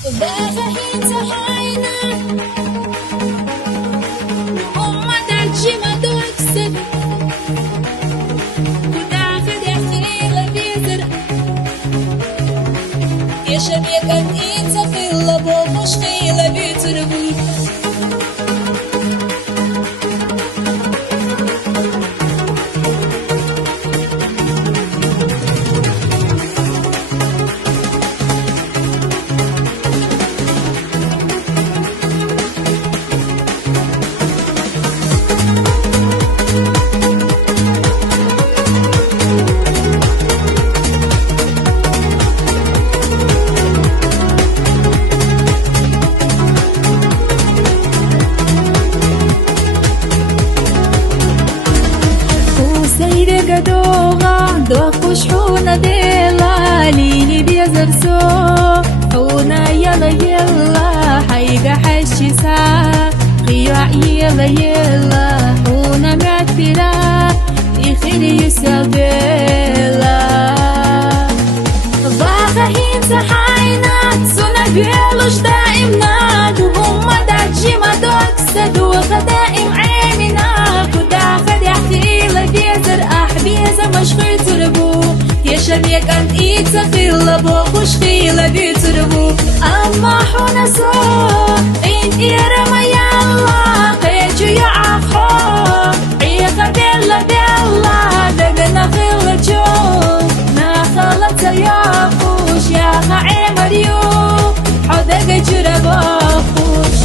Bahahin sa haina Ummadal jima doksed Kudafid yakhila bizir Yeshabiyakam insa khila bo mushkhila bitirwi وشحونا ديلا ليلي بيزرسو حونا يلا يلا حيقا حشيسا قيوع يلا يلا حونا معتبلا يخيلي يسابيلا ضاغهين سحاينا سونا بيلوش دائمنا دوهم داجي ما دوكسد وخدائم عيننا خدا خدعتي بيزر أحبيزة مشغل تربو يشبيك أنت إيتسخيل بوخوش خيل بيتربو أما حونا سو إنت إيرما يلا قيجو يعفو عيقا بيلا بيلا دقنا خيل جو ناخلت يافوش يا خعي مريو حدق جرباخوش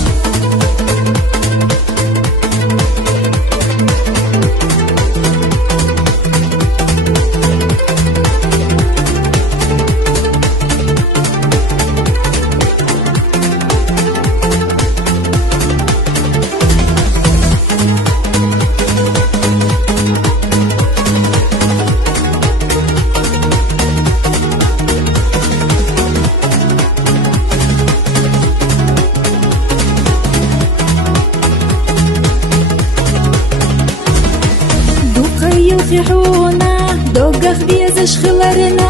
يحونا دوقخ بيزش خلرنا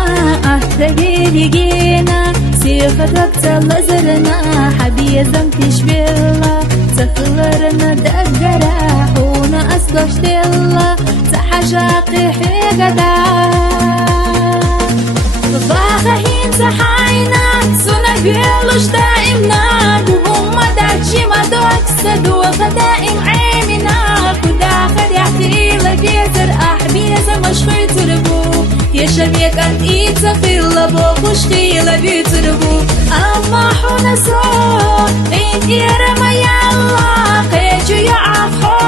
أهتقيلي جينا سيختك تلزرنا حبيزم تشبيلا تخلرنا دقرا حونا أسقش ديلا سحجاقي حيقدا ضاغهين سحاينا سونا بيلوش دائمنا دوهم داجي ما دوكسد وغدائم عيننا خدا خدعتي لبيزر أحبيزة مشغل تربو يشبيك أنت إيتسخيل بوخوش خيل بيتربو أما حونا سو إنت إيرما يلا قيجو يعفو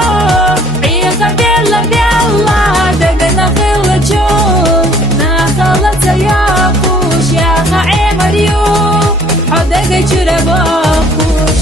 عيقا بيلا بيلا دقنا خيل جو ناخلت يافوش يا خعي مريو حدق جرباخوش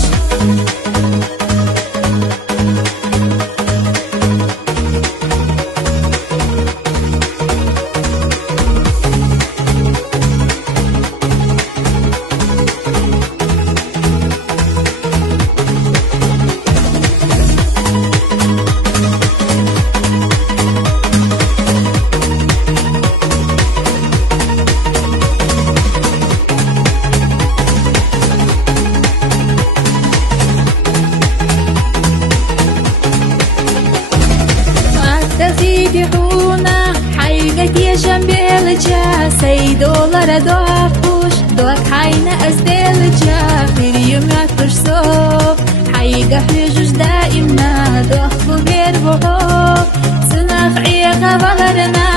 يحونا حيقك يا جنبيل جا $6 دوخوش دوك حينا أزديل جا في اليوم يعطش صوف حيقة حيجوش دائما دوخو غير بحوف سنخ عيقة بغرنا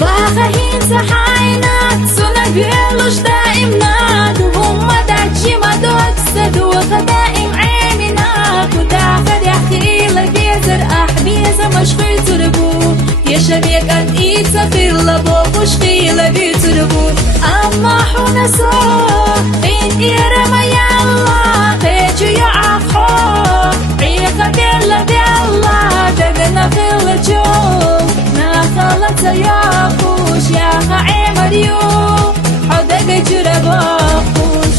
ضاغهين سحاينا سنة بيلوش دائما دوهم داجي ما دوكسد وغدائم عيننا خدا خدعتي بيزر أحبيزة مشغل تربو يشبيك أنت إيتسخيل بوخوش خيل بيتربو أما حونا سو إنت إيرما يلا قيجو يعفو عيقا بيلا بيلا دقنا خيل جو ناخلت يافوش يا خعي مريو حدق جرباخوش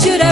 جرى